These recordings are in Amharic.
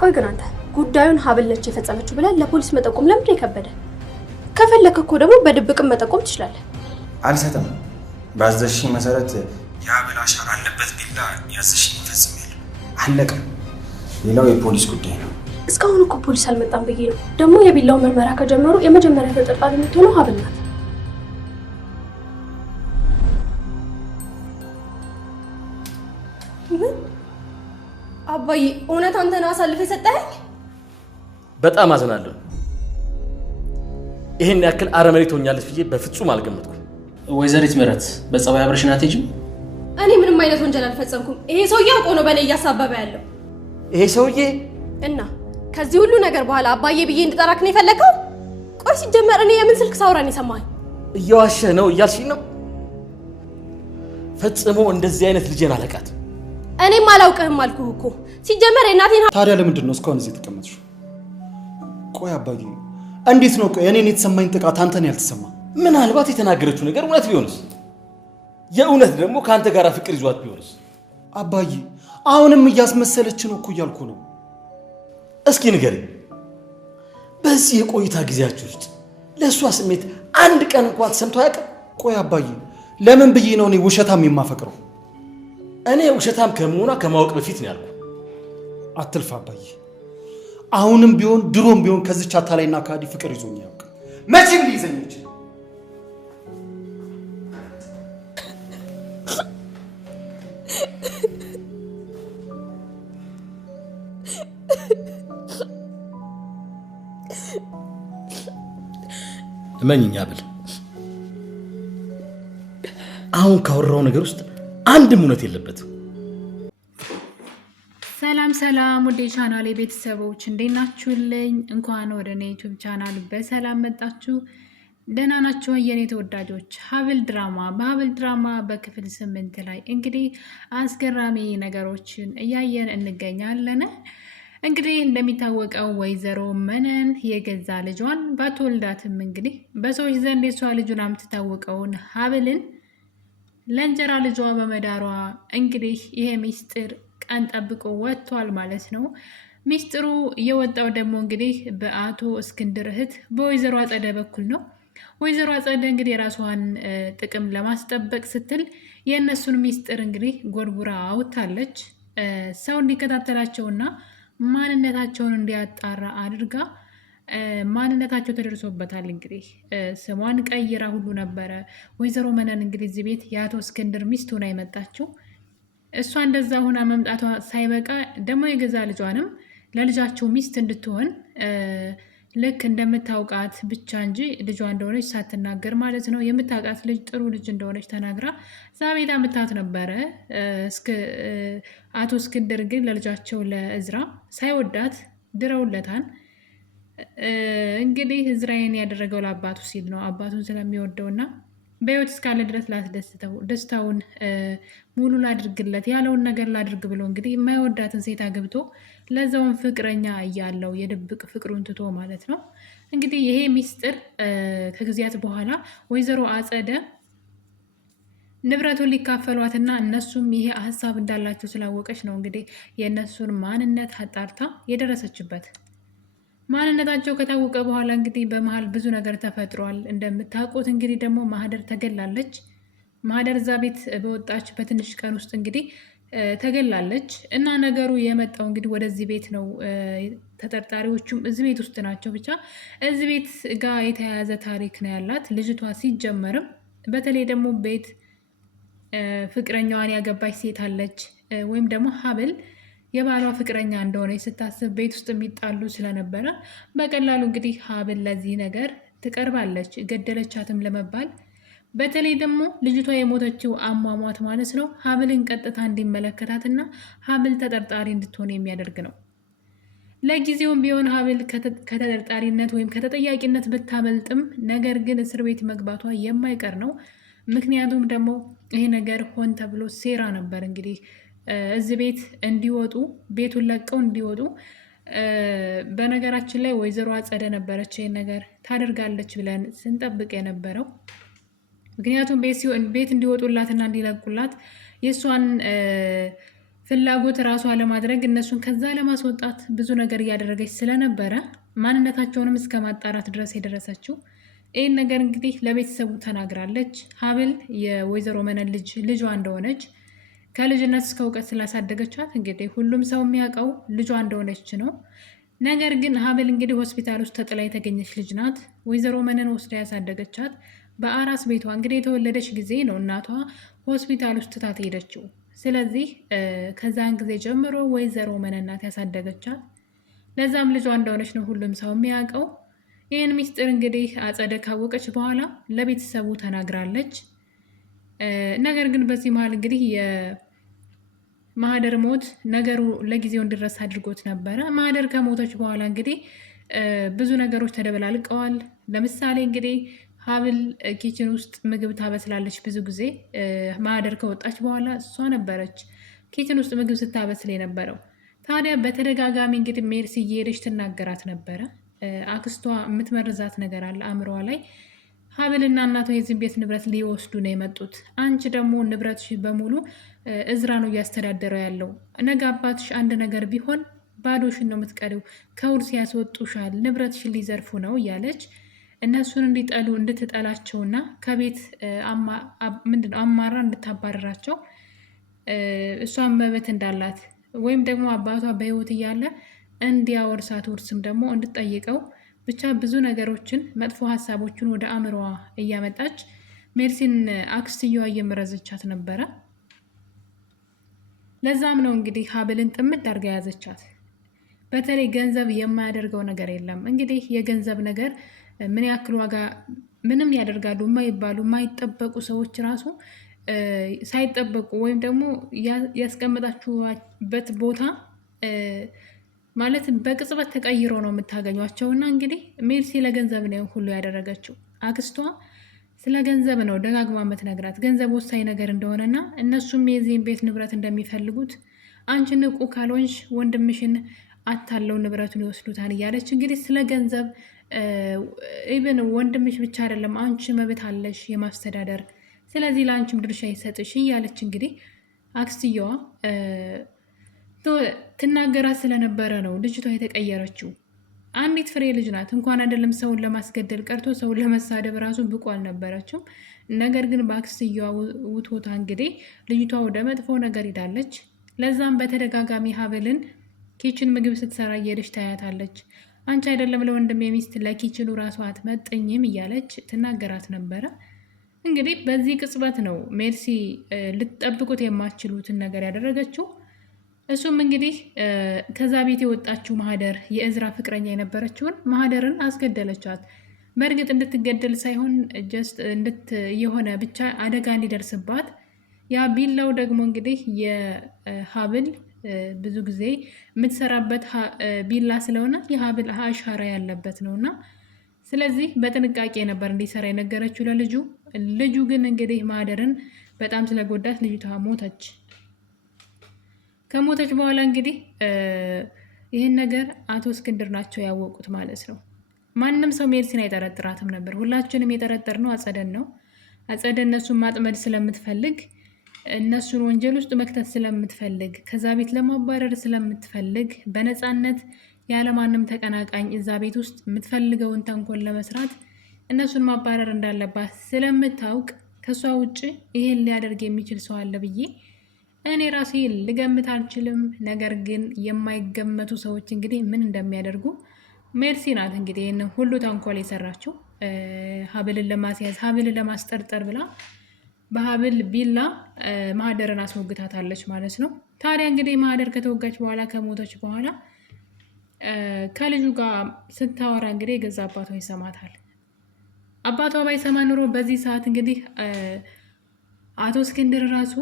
ቆይ ግን አንተ ጉዳዩን ሀብለች የፈጸመችው ብለን ለፖሊስ መጠቆም ለምን ከበደ? ከፈለክ እኮ ደግሞ በድብቅም መጠቆም ትችላለህ። አልሰጠም። ባዘዝሽኝ መሰረት የሀብል አሻራ አለበት ቢላ ያዘዝሽኝ ፈጽሜያለሁ። አለቀ። ሌላው የፖሊስ ጉዳይ ነው። እስካሁን እኮ ፖሊስ አልመጣም ብዬ ነው። ደግሞ የቢላው ምርመራ ከጀመሩ የመጀመሪያ ተጠርጣሪ የምትሆነው ሀብል ናት። አባዬ እውነት አንተ ነህ አሳልፈህ የሰጠኸኝ? በጣም አዝናለሁ። ይሄን ያክል አረመኔ ትሆኛለች ብዬ በፍጹም አልገመትኩም። ወይዘሪት ምህረት በጸባይ አብረሽን አትሄጂም? እኔ ምንም አይነት ወንጀል አልፈጸምኩም። ይሄ ሰውዬ አውቆ ነው በእኔ እያሳበበ ያለው። ይሄ ሰውዬ እና ከዚህ ሁሉ ነገር በኋላ አባዬ ብዬ እንድጠራክ ነው የፈለከው? ቆይ ሲጀመር እኔ የምን ስልክ ሳውራን የሰማኸኝ? እየዋሸህ ነው እያልሽኝ ነው? ፈጽሞ እንደዚህ አይነት ልጄን አለቃት። እኔም አላውቅህም አልኩህ እኮ። ሲጀመር የእናቴን ታዲያ ለምንድን ነው እስካሁን እዚህ የተቀመጥሽው? ቆይ አባዬ እንዴት ነው ቆይ እኔን የተሰማኝ ጥቃት አንተን ያልተሰማ? ምናልባት የተናገረችው ነገር እውነት ቢሆንስ? የእውነት ደግሞ ከአንተ ጋር ፍቅር ይዟት ቢሆንስ? አባዬ አሁንም እያስመሰለች ነው እኮ እያልኩ ነው። እስኪ ንገረኝ፣ በዚህ የቆይታ ጊዜያችሁ ውስጥ ለእሷ ስሜት አንድ ቀን እንኳን ተሰምቶ አያውቅም? ቆይ አባዬ ለምን ብዬ ነው እኔ ውሸታም የማፈቅረው? እኔ ውሸታም ከመሆኗ ከማወቅ በፊት ነው ያልኩ። አትልፋ አባዬ። አሁንም ቢሆን ድሮም ቢሆን ከዚች አታላይና ካዲ ፍቅር ይዞኝ ያውቅ መቼም ሊይዘኝ ይችላል። እመኝኛ ብል አሁን ካወራው ነገር ውስጥ አንድም እውነት የለበትም። ሰላም ሰላም ወደ ቻናሌ ቤተሰቦች እንዴት ናችሁልኝ? እንኳን ወደ እኔ ዩቲዩብ ቻናል በሰላም መጣችሁ። ደህና ናችሁ የኔ ተወዳጆች? በሀብል ድራማ በክፍል 8 ላይ እንግዲህ አስገራሚ ነገሮችን እያየን እንገኛለን። እንግዲህ እንደሚታወቀው ወይዘሮ መነን የገዛ ልጇን ባትወልዳትም እንግዲህ በሰዎች ዘንድ የሷ ልጁን የምትታወቀውን ሀብልን ለእንጀራ ልጇ በመዳሯ እንግዲህ ይሄ ሚስጥር ቀን ጠብቆ ወጥቷል ማለት ነው። ሚስጥሩ የወጣው ደግሞ እንግዲህ በአቶ እስክንድር እህት በወይዘሮ አጸደ በኩል ነው። ወይዘሮ አጸደ እንግዲህ የራሷን ጥቅም ለማስጠበቅ ስትል የእነሱን ሚስጥር እንግዲህ ጎርጉራ አውጥታለች። ሰው እንዲከታተላቸውና ማንነታቸውን እንዲያጣራ አድርጋ ማንነታቸው ተደርሶበታል። እንግዲህ ስሟን ቀይራ ሁሉ ነበረ ወይዘሮ መነን እንግዲህ እዚህ ቤት የአቶ እስክንድር ሚስት ሆና የመጣችው። እሷ እንደዛ ሆና መምጣቷ ሳይበቃ ደግሞ የገዛ ልጇንም ለልጃቸው ሚስት እንድትሆን ልክ እንደምታውቃት ብቻ እንጂ ልጇ እንደሆነች ሳትናገር ማለት ነው። የምታውቃት ልጅ ጥሩ ልጅ እንደሆነች ተናግራ እዛ ቤት አምታት ነበረ። አቶ እስክንድር ግን ለልጃቸው ለእዝራ ሳይወዳት ድረውለታል። እንግዲህ እዝራዬን ያደረገው ለአባቱ ሲል ነው፣ አባቱን ስለሚወደውና በህይወት እስካለ ድረስ ላስደስተው ደስታውን ሙሉ ላድርግለት ያለውን ነገር ላድርግ ብሎ እንግዲህ የማይወዳትን ሴት አግብቶ ለዛውን ፍቅረኛ እያለው የድብቅ ፍቅሩን ትቶ ማለት ነው። እንግዲህ ይሄ ሚስጥር ከጊዜያት በኋላ ወይዘሮ አጸደ ንብረቱን ሊካፈሏትና እነሱም ይሄ ሀሳብ እንዳላቸው ስላወቀች ነው እንግዲህ የእነሱን ማንነት አጣርታ የደረሰችበት። ማንነታቸው ከታወቀ በኋላ እንግዲህ በመሀል ብዙ ነገር ተፈጥሯል። እንደምታውቁት እንግዲህ ደግሞ ማህደር ተገላለች። ማህደር እዛ ቤት በወጣች በትንሽ ቀን ውስጥ እንግዲህ ተገላለች እና ነገሩ የመጣው እንግዲህ ወደዚህ ቤት ነው። ተጠርጣሪዎቹም እዚህ ቤት ውስጥ ናቸው። ብቻ እዚህ ቤት ጋር የተያያዘ ታሪክ ነው ያላት ልጅቷ። ሲጀመርም በተለይ ደግሞ ቤት ፍቅረኛዋን ያገባች ሴት አለች ወይም ደግሞ ሀብል የባሏ ፍቅረኛ እንደሆነ ስታስብ ቤት ውስጥ የሚጣሉ ስለነበረ በቀላሉ እንግዲህ ሀብል ለዚህ ነገር ትቀርባለች፣ ገደለቻትም ለመባል። በተለይ ደግሞ ልጅቷ የሞተችው አሟሟት ማለት ነው ሀብልን ቀጥታ እንዲመለከታትና ሀብል ተጠርጣሪ እንድትሆን የሚያደርግ ነው። ለጊዜውም ቢሆን ሀብል ከተጠርጣሪነት ወይም ከተጠያቂነት ብታመልጥም ነገር ግን እስር ቤት መግባቷ የማይቀር ነው። ምክንያቱም ደግሞ ይሄ ነገር ሆን ተብሎ ሴራ ነበር እንግዲህ እዚህ ቤት እንዲወጡ ቤቱን ለቀው እንዲወጡ። በነገራችን ላይ ወይዘሮ አጸደ ነበረች ይህን ነገር ታደርጋለች ብለን ስንጠብቅ የነበረው። ምክንያቱም ቤት እንዲወጡላትና እንዲለቁላት የእሷን ፍላጎት ራሷ ለማድረግ እነሱን ከዛ ለማስወጣት ብዙ ነገር እያደረገች ስለነበረ ማንነታቸውንም እስከ ማጣራት ድረስ የደረሰችው ይህን ነገር እንግዲህ ለቤተሰቡ ተናግራለች። ሀብል የወይዘሮ መነን ልጇ እንደሆነች ከልጅነት እስከ እውቀት ስላሳደገቻት እንግዲህ ሁሉም ሰው የሚያውቀው ልጇ እንደሆነች ነው። ነገር ግን ሀብል እንግዲህ ሆስፒታል ውስጥ ተጥላ የተገኘች ልጅ ናት። ወይዘሮ መነን ወስዳ ያሳደገቻት በአራስ ቤቷ እንግዲህ የተወለደች ጊዜ ነው እናቷ ሆስፒታል ውስጥ ትታት ሄደችው። ስለዚህ ከዛን ጊዜ ጀምሮ ወይዘሮ መነን ናት ያሳደገቻት። ለዛም ልጇ እንደሆነች ነው ሁሉም ሰው የሚያውቀው። ይህን ሚስጥር እንግዲህ አጸደ ካወቀች በኋላ ለቤተሰቡ ተናግራለች። ነገር ግን በዚህ መሀል እንግዲህ የማህደር ሞት ነገሩ ለጊዜው እንዲረሳ አድርጎት ነበረ። ማህደር ከሞተች በኋላ እንግዲህ ብዙ ነገሮች ተደበላልቀዋል። ለምሳሌ እንግዲህ ሀብል ኪችን ውስጥ ምግብ ታበስላለች። ብዙ ጊዜ ማህደር ከወጣች በኋላ እሷ ነበረች ኪችን ውስጥ ምግብ ስታበስል የነበረው። ታዲያ በተደጋጋሚ እንግዲህ ሜርሲ እየሄደች ትናገራት ነበረ። አክስቷ የምትመርዛት ነገር አለ አእምሯ ላይ። ሀብልና እናቷ የዚህን ቤት ንብረት ሊወስዱ ነው የመጡት። አንቺ ደግሞ ንብረትሽ በሙሉ እዝራ ነው እያስተዳደረው ያለው። ነገ አባትሽ አንድ ነገር ቢሆን ባዶሽን ነው የምትቀሪው። ከውርስ ያስወጡሻል፣ ንብረትሽን ሊዘርፉ ነው እያለች እነሱን እንዲጠሉ እንድትጠላቸውና ከቤት አማራ እንድታባረራቸው እሷን መብት እንዳላት ወይም ደግሞ አባቷ በሕይወት እያለ እንዲያወርሳት ውርስም ደግሞ እንድትጠይቀው ብቻ ብዙ ነገሮችን መጥፎ ሀሳቦችን ወደ አእምሮዋ እያመጣች ሜርሲን አክስትየዋ እየመረዘቻት ነበረ። ለዛም ነው እንግዲህ ሀብልን ጥምድ አድርጋ ያዘቻት። በተለይ ገንዘብ የማያደርገው ነገር የለም። እንግዲህ የገንዘብ ነገር ምን ያክል ዋጋ ምንም ያደርጋሉ የማይባሉ የማይጠበቁ ሰዎች ራሱ ሳይጠበቁ ወይም ደግሞ ያስቀመጣችሁበት ቦታ ማለት በቅጽበት ተቀይሮ ነው የምታገኟቸው። እና እንግዲህ ሜርሲ ለገንዘብ ነው ሁሉ ያደረገችው። አክስቷ ስለ ገንዘብ ነው ደጋግማ የምትነግራት ገንዘብ ወሳኝ ነገር እንደሆነና እነሱም የዚህን ቤት ንብረት እንደሚፈልጉት አንቺ ንቁ ካልሆንሽ ወንድምሽን አታለው ንብረቱን ይወስዱታል እያለች እንግዲህ ስለ ገንዘብ ኢቨን ወንድምሽ ብቻ አይደለም አንቺ መብት አለሽ የማስተዳደር፣ ስለዚህ ለአንቺም ድርሻ ይሰጥሽ እያለች እንግዲህ አክስትየዋ ትናገራት ስለነበረ ነው ልጅቷ የተቀየረችው። አንዲት ፍሬ ልጅ ናት። እንኳን አይደለም ሰውን ለማስገደል ቀርቶ ሰውን ለመሳደብ ራሱ ብቁ አልነበረችም። ነገር ግን በአክስትየዋ ውትወታ እንግዲህ ልጅቷ ወደ መጥፎ ነገር ሄዳለች። ለዛም በተደጋጋሚ ሀብልን ኪችን ምግብ ስትሰራ እየሄደች ታያታለች። አንቺ አይደለም ለወንድም የሚስት ለኪችኑ ራሷ አትመጥኝም እያለች ትናገራት ነበረ። እንግዲህ በዚህ ቅጽበት ነው ሜርሲ ልትጠብቁት የማትችሉትን ነገር ያደረገችው። እሱም እንግዲህ ከዛ ቤት የወጣችው ማህደር የእዝራ ፍቅረኛ የነበረችውን ማህደርን አስገደለቻት። በእርግጥ እንድትገደል ሳይሆን ጀስት የሆነ ብቻ አደጋ እንዲደርስባት። ያ ቢላው ደግሞ እንግዲህ የሀብል ብዙ ጊዜ የምትሰራበት ቢላ ስለሆነ የሀብል አሻራ ያለበት ነው እና ስለዚህ በጥንቃቄ ነበር እንዲሰራ የነገረችው ለልጁ። ልጁ ግን እንግዲህ ማህደርን በጣም ስለጎዳት ልጅቷ ሞተች። ከሞተች በኋላ እንግዲህ ይህን ነገር አቶ እስክንድር ናቸው ያወቁት ማለት ነው። ማንም ሰው ሜርሲን አይጠረጥራትም ነበር። ሁላችንም የጠረጠርነው አጸደን ነው። አጸደ እነሱን ማጥመድ ስለምትፈልግ፣ እነሱን ወንጀል ውስጥ መክተት ስለምትፈልግ፣ ከዛ ቤት ለማባረር ስለምትፈልግ፣ በነፃነት ያለማንም ተቀናቃኝ እዛ ቤት ውስጥ የምትፈልገውን ተንኮል ለመስራት እነሱን ማባረር እንዳለባት ስለምታውቅ ከሷ ውጭ ይሄን ሊያደርግ የሚችል ሰው አለ ብዬ እኔ ራሴ ልገምት አልችልም። ነገር ግን የማይገመቱ ሰዎች እንግዲህ ምን እንደሚያደርጉ ሜርሲ ናት እንግዲህ ይህን ሁሉ ተንኮል የሰራችው ሀብልን ለማስያዝ ሀብልን ለማስጠርጠር ብላ በሀብል ቢላ ማህደርን አስወግታታለች ማለት ነው። ታዲያ እንግዲህ ማህደር ከተወጋች በኋላ ከሞተች በኋላ ከልጁ ጋር ስታወራ እንግዲህ የገዛ አባቷ ይሰማታል። አባቷ ባይሰማ ኑሮ በዚህ ሰዓት እንግዲህ አቶ እስክንድር ራሱ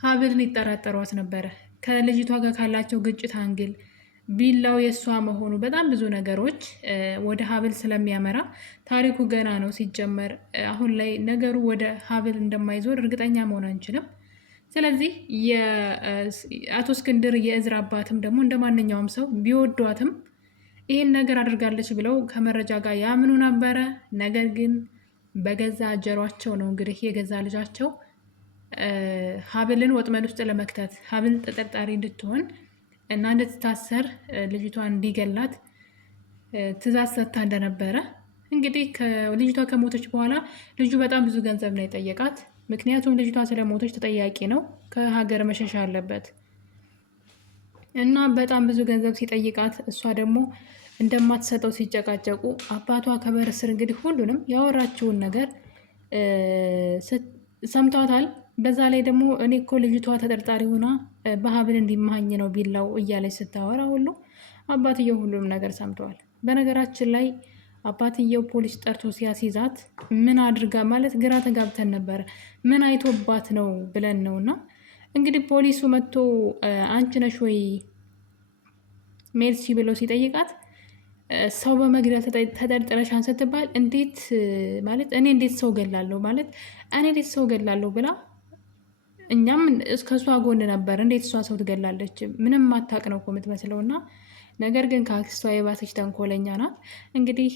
ሀብልን ይጠራጠሯት ነበረ። ከልጅቷ ጋር ካላቸው ግጭት አንግል ቢላው የእሷ መሆኑ በጣም ብዙ ነገሮች ወደ ሀብል ስለሚያመራ ታሪኩ ገና ነው ሲጀመር። አሁን ላይ ነገሩ ወደ ሀብል እንደማይዞር እርግጠኛ መሆን አንችልም። ስለዚህ የአቶ እስክንድር የእዝራ አባትም ደግሞ እንደ ማንኛውም ሰው ቢወዷትም ይህን ነገር አድርጋለች ብለው ከመረጃ ጋር ያምኑ ነበረ። ነገር ግን በገዛ ጀሯቸው ነው እንግዲህ የገዛ ልጃቸው ሀብልን ወጥመድ ውስጥ ለመክተት ሀብል ተጠርጣሪ እንድትሆን እና እንድትታሰር ልጅቷን እንዲገላት ትእዛዝ ሰጥታ እንደነበረ እንግዲህ ልጅቷ ከሞተች በኋላ ልጁ በጣም ብዙ ገንዘብ ነው የጠየቃት። ምክንያቱም ልጅቷ ስለሞተች ተጠያቂ ነው፣ ከሀገር መሸሻ አለበት እና በጣም ብዙ ገንዘብ ሲጠይቃት እሷ ደግሞ እንደማትሰጠው ሲጨቃጨቁ አባቷ ከበር ስር እንግዲህ ሁሉንም ያወራችውን ነገር ሰምቷታል። በዛ ላይ ደግሞ እኔ እኮ ልጅቷ ተጠርጣሪ ሆና በሀብል እንዲማኝ ነው ቢላው እያለች ስታወራ ሁሉ አባትየው ሁሉም ነገር ሰምተዋል። በነገራችን ላይ አባትየው ፖሊስ ጠርቶ ሲያስይዛት ምን አድርጋ ማለት ግራ ተጋብተን ነበረ። ምን አይቶባት ነው ብለን ነው። እና እንግዲህ ፖሊሱ መጥቶ አንቺ ነሽ ወይ ሜርሲ ብሎ ሲጠይቃት ሰው በመግደል ተጠርጥረሻን ስትባል እንዴት ማለት እኔ እንዴት ሰው ገላለሁ ማለት እኔ እንዴት ሰው ገላለሁ ብላ እኛም እስከሷ ጎን ነበር። እንዴት እሷ ሰው ትገላለች? ምንም ማታቅ ነው እኮ የምትመስለው። እና ነገር ግን ከአክስቷ የባሰች ተንኮለኛ ናት። እንግዲህ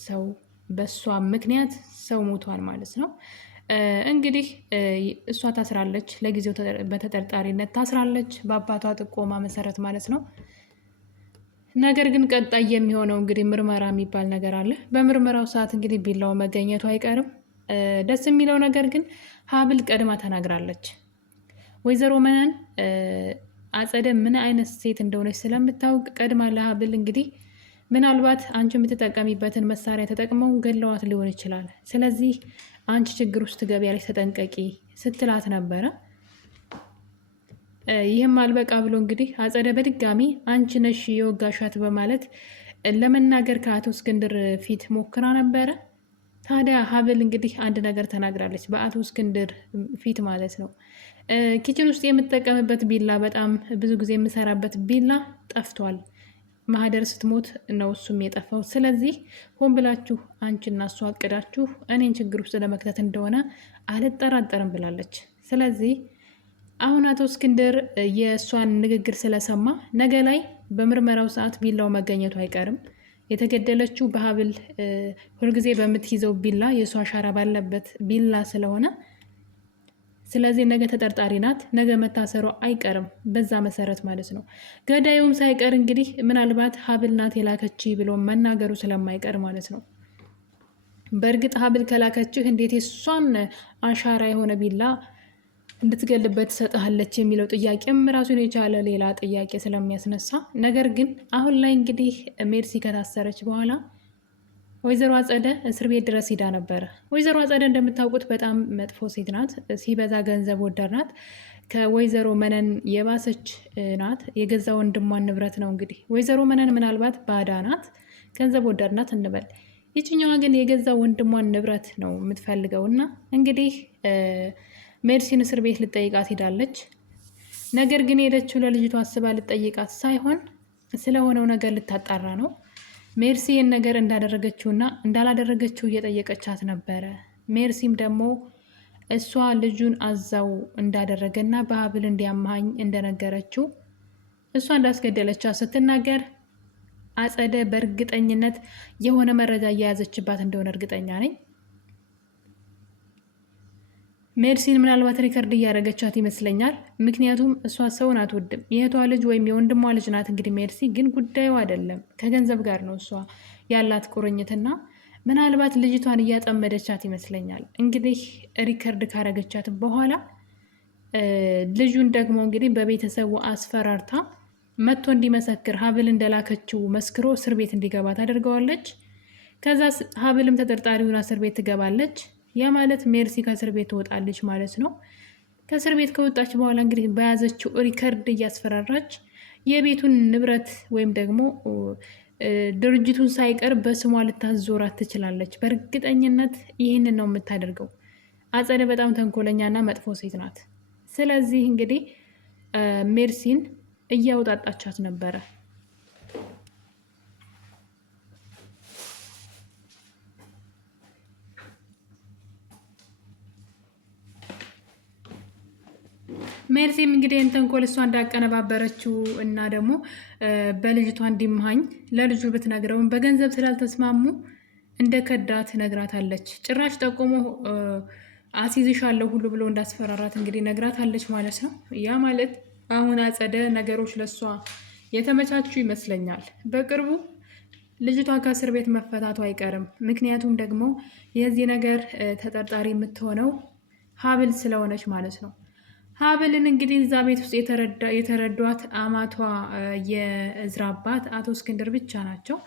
ሰው በእሷ ምክንያት ሰው ሞቷል ማለት ነው። እንግዲህ እሷ ታስራለች፣ ለጊዜው በተጠርጣሪነት ታስራለች፣ በአባቷ ጥቆማ መሰረት ማለት ነው። ነገር ግን ቀጣይ የሚሆነው እንግዲህ ምርመራ የሚባል ነገር አለ። በምርመራው ሰዓት እንግዲህ ቢላው መገኘቱ አይቀርም። ደስ የሚለው ነገር ግን ሀብል ቀድማ ተናግራለች። ወይዘሮ መነን አጸደ ምን አይነት ሴት እንደሆነች ስለምታውቅ ቀድማ ለሀብል እንግዲህ ምናልባት አንቺ የምትጠቀሚበትን መሳሪያ ተጠቅመው ገለዋት ሊሆን ይችላል፣ ስለዚህ አንቺ ችግር ውስጥ ትገቢያለሽ፣ ተጠንቀቂ ስትላት ነበረ። ይህም አልበቃ ብሎ እንግዲህ አጸደ በድጋሚ አንቺ ነሽ የወጋሻት በማለት ለመናገር ከአቶ እስክንድር ፊት ሞክራ ነበረ። ታዲያ ሀብል እንግዲህ አንድ ነገር ተናግራለች፣ በአቶ እስክንድር ፊት ማለት ነው። ኪችን ውስጥ የምጠቀምበት ቢላ በጣም ብዙ ጊዜ የምሰራበት ቢላ ጠፍቷል፣ ማህደር ስትሞት ነው እሱም የጠፋው። ስለዚህ ሆን ብላችሁ አንቺና እሱ አቅዳችሁ እኔን ችግር ውስጥ ለመክተት እንደሆነ አልጠራጠርም ብላለች። ስለዚህ አሁን አቶ እስክንድር የእሷን ንግግር ስለሰማ ነገ ላይ በምርመራው ሰዓት ቢላው መገኘቱ አይቀርም። የተገደለችው በሀብል ሁልጊዜ በምትይዘው ቢላ የእሷ አሻራ ባለበት ቢላ ስለሆነ ስለዚህ ነገ ተጠርጣሪ ናት፣ ነገ መታሰሯ አይቀርም። በዛ መሰረት ማለት ነው። ገዳዩም ሳይቀር እንግዲህ ምናልባት ሀብል ናት የላከች ብሎ መናገሩ ስለማይቀር ማለት ነው። በእርግጥ ሀብል ከላከችህ እንዴት የሷን አሻራ የሆነ ቢላ እንድትገልበት ትሰጥሃለች የሚለው ጥያቄም ራሱን የቻለ ሌላ ጥያቄ ስለሚያስነሳ፣ ነገር ግን አሁን ላይ እንግዲህ ሜርሲ ከታሰረች በኋላ ወይዘሮ አጸደ እስር ቤት ድረስ ሂዳ ነበረ። ወይዘሮ አጸደ እንደምታውቁት በጣም መጥፎ ሴት ናት፣ ሲበዛ ገንዘብ ወዳድ ናት፣ ከወይዘሮ መነን የባሰች ናት። የገዛ ወንድሟን ንብረት ነው እንግዲህ ወይዘሮ መነን ምናልባት ባዳ ናት፣ ገንዘብ ወዳድ ናት እንበል። ይችኛዋ ግን የገዛ ወንድሟን ንብረት ነው የምትፈልገው። እና እንግዲህ ሜርሲን እስር ቤት ልጠይቃት ሄዳለች። ነገር ግን ሄደችው ለልጅቷ አስባ ልጠይቃት ሳይሆን ስለሆነው ነገር ልታጣራ ነው። ሜርሲን ነገር እንዳደረገችውና እንዳላደረገችው እየጠየቀቻት ነበረ። ሜርሲም ደግሞ እሷ ልጁን አዛው እንዳደረገና በሀብል እንዲያማኝ እንደነገረችው እሷ እንዳስገደለቻት ስትናገር አጸደ በእርግጠኝነት የሆነ መረጃ እየያዘችባት እንደሆነ እርግጠኛ ነኝ። ሜርሲን ምናልባት ሪከርድ እያደረገቻት ይመስለኛል። ምክንያቱም እሷ ሰውን አትወድም። የእህቷ ልጅ ወይም የወንድሟ ልጅ ናት። እንግዲህ ሜርሲ ግን ጉዳዩ አይደለም፣ ከገንዘብ ጋር ነው እሷ ያላት ቁርኝትና ምናልባት ልጅቷን እያጠመደቻት ይመስለኛል። እንግዲህ ሪከርድ ካረገቻት በኋላ ልጁን ደግሞ እንግዲህ በቤተሰቡ አስፈራርታ መጥቶ እንዲመሰክር ሀብል እንደላከችው መስክሮ እስር ቤት እንዲገባ ታደርገዋለች። ከዛ ሀብልም ተጠርጣሪውን እስር ቤት ትገባለች። ያ ማለት ሜርሲ ከእስር ቤት ትወጣለች ማለት ነው። ከእስር ቤት ከወጣች በኋላ እንግዲህ በያዘችው ሪከርድ እያስፈራራች የቤቱን ንብረት ወይም ደግሞ ድርጅቱን ሳይቀር በስሟ ልታዞራት ትችላለች። በእርግጠኝነት ይህንን ነው የምታደርገው። አጸደ በጣም ተንኮለኛና መጥፎ ሴት ናት። ስለዚህ እንግዲህ ሜርሲን እያወጣጣቻት ነበረ። ሜርሲም እንግዲህ ተንኮል እሷ እንዳቀነባበረችው እና ደግሞ በልጅቷ እንዲማኝ ለልጁ ብትነግረውም በገንዘብ ስላልተስማሙ እንደ ከዳት ነግራታለች። ጭራሽ ጠቁሞ አስይዝሻለሁ ሁሉ ብሎ እንዳስፈራራት እንግዲህ ነግራታለች ማለት ነው። ያ ማለት አሁን አጸደ ነገሮች ለሷ የተመቻቹ ይመስለኛል። በቅርቡ ልጅቷ ከእስር ቤት መፈታቱ አይቀርም። ምክንያቱም ደግሞ የዚህ ነገር ተጠርጣሪ የምትሆነው ሀብል ስለሆነች ማለት ነው። ሀብልን እንግዲህ እዛ ቤት ውስጥ የተረዷት አማቷ የእዝራ አባት አቶ እስክንድር ብቻ ናቸው።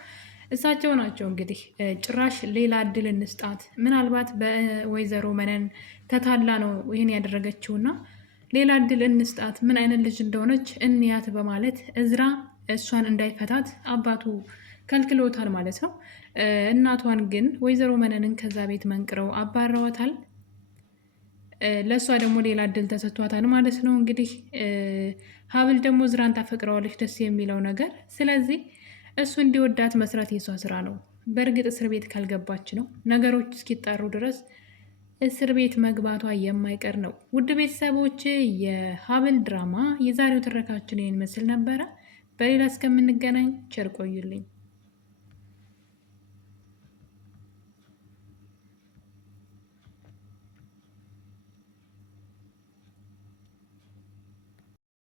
እሳቸው ናቸው እንግዲህ ጭራሽ ሌላ እድል እንስጣት፣ ምናልባት በወይዘሮ መነን ተታላ ነው ይህን ያደረገችውና ሌላ እድል እንስጣት፣ ምን አይነት ልጅ እንደሆነች እንያት በማለት እዝራ እሷን እንዳይፈታት አባቱ ከልክሎታል ማለት ነው። እናቷን ግን ወይዘሮ መነንን ከዛ ቤት መንቅረው አባረዋታል። ለእሷ ደግሞ ሌላ እድል ተሰጥቷታል ማለት ነው። እንግዲህ ሀብል ደግሞ እዝራን ታፈቅረዋለች፣ ደስ የሚለው ነገር። ስለዚህ እሱ እንዲወዳት መስራት የሷ ስራ ነው። በእርግጥ እስር ቤት ካልገባች ነው ነገሮች እስኪጣሩ ድረስ እስር ቤት መግባቷ የማይቀር ነው። ውድ ቤተሰቦች የሀብል ድራማ የዛሬው ትረካችን ይህን መስል ነበረ። በሌላ እስከምንገናኝ ቸር ቆዩልኝ።